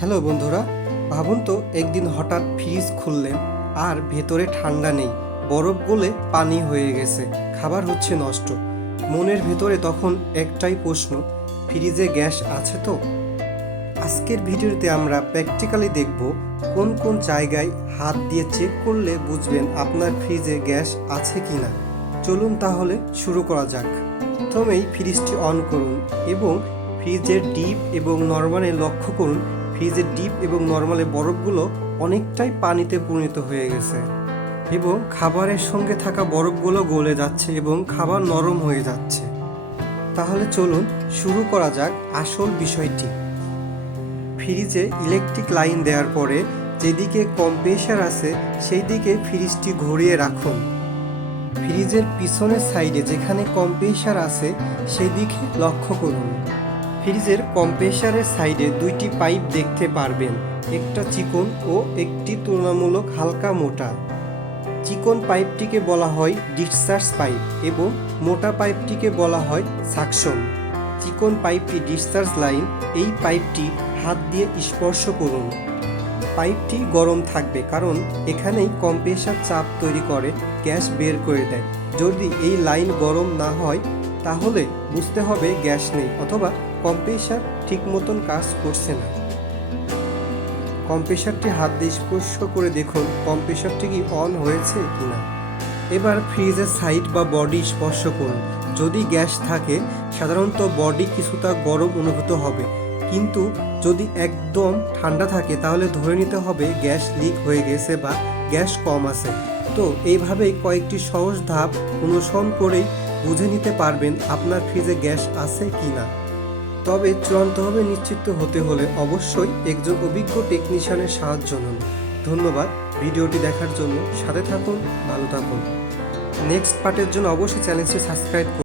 Hello বন্ধুরা, ভাবুন তো একদিন হঠাৎ ফ্রিজ খুললেন আর ভেতরে ঠান্ডা নেই, বরফ গলে পানি হয়ে গেছে, খাবার হচ্ছে নষ্ট। মনের ভেতরে তখন একটাই প্রশ্ন, ফ্রিজে গ্যাস আছে তো? আজকের ভিডিওতে আমরা প্র্যাকটিক্যালি দেখব কোন কোন জায়গায় হাত দিয়ে চেক করলে বুঝবেন আপনার ফ্রিজে গ্যাস আছে কি না। চলুন তাহলে শুরু করা যাক। প্রথমেই ফ্রিজটি অন করুন এবং ফ্রিজের ডিপ এবং নর্মালে লক্ষ্য করুন। ফ্রিজের ডিপ এবং নর্মালে বরফগুলো অনেকটাই পানিতে পরিণত হয়ে গেছে এবং খাবারের সঙ্গে থাকা বরফগুলো গলে যাচ্ছে এবং খাবার নরম হয়ে যাচ্ছে। তাহলে চলুন শুরু করা যাক আসল বিষয়টি। ফ্রিজে ইলেকট্রিক লাইন দেওয়ার পরে যেদিকে কম্প্রেসার আছে সেই দিকে ফ্রিজটি ঘুরিয়ে রাখুন। ফ্রিজের পিছনের সাইডে যেখানে কম্প্রেসার আছে সেই দিকে লক্ষ্য করুন। ফ্রিজের কম্প্রেসারের সাইডে দুইটি পাইপ দেখতে পারবেন, একটা চিকন ও একটি তুলনামূলক হালকা মোটা। চিকন পাইপটিকে বলা হয় ডিসচার্জ পাইপ এবং মোটা পাইপটিকে বলা হয় সাকশন। চিকন পাইপটি ডিসচার্জ লাইন। এই পাইপটি হাত দিয়ে স্পর্শ করুন। পাইপটি গরম থাকবে কারণ এখানেই কম্প্রেসার চাপ তৈরি করে গ্যাস বের করে দেয়। যদি এই লাইন গরম না হয় তাহলে বুঝতে হবে গ্যাস নেই অথবা কম্প্রেসার ঠিক মতন কাজ করছে না। কম্প্রেসারটি হাত দিয়ে স্পর্শ করে দেখুন কম্প্রেসারটি কি অন হয়েছে কিনা। এবার ফ্রিজের সাইড বা বডি স্পর্শ করুন। যদি গ্যাস থাকে সাধারণত বডি কিছুটা গরম অনুভূত হবে, কিন্তু যদি একদম ঠান্ডা থাকে তাহলে ধরে নিতে হবে গ্যাস লিক হয়ে গেছে বা গ্যাস কম আছে। তো এইভাবেই কয়েকটি সহজ ধাপ অনুসরণ করেই বুঝে নিতে পারবেন আপনার ফ্রিজে গ্যাস আছে কি না। তবে চূড়ান্তভাবে নিশ্চিত হতে হলে অবশ্যই একজন অভিজ্ঞ টেকনিশিয়ানের সাহায্য নিন। ধন্যবাদ ভিডিওটি দেখার জন্য। সাথে থাকুন, ভালো থাকুন। নেক্সট পার্টের জন্য অবশ্যই চ্যানেলটি সাবস্ক্রাইব করুন।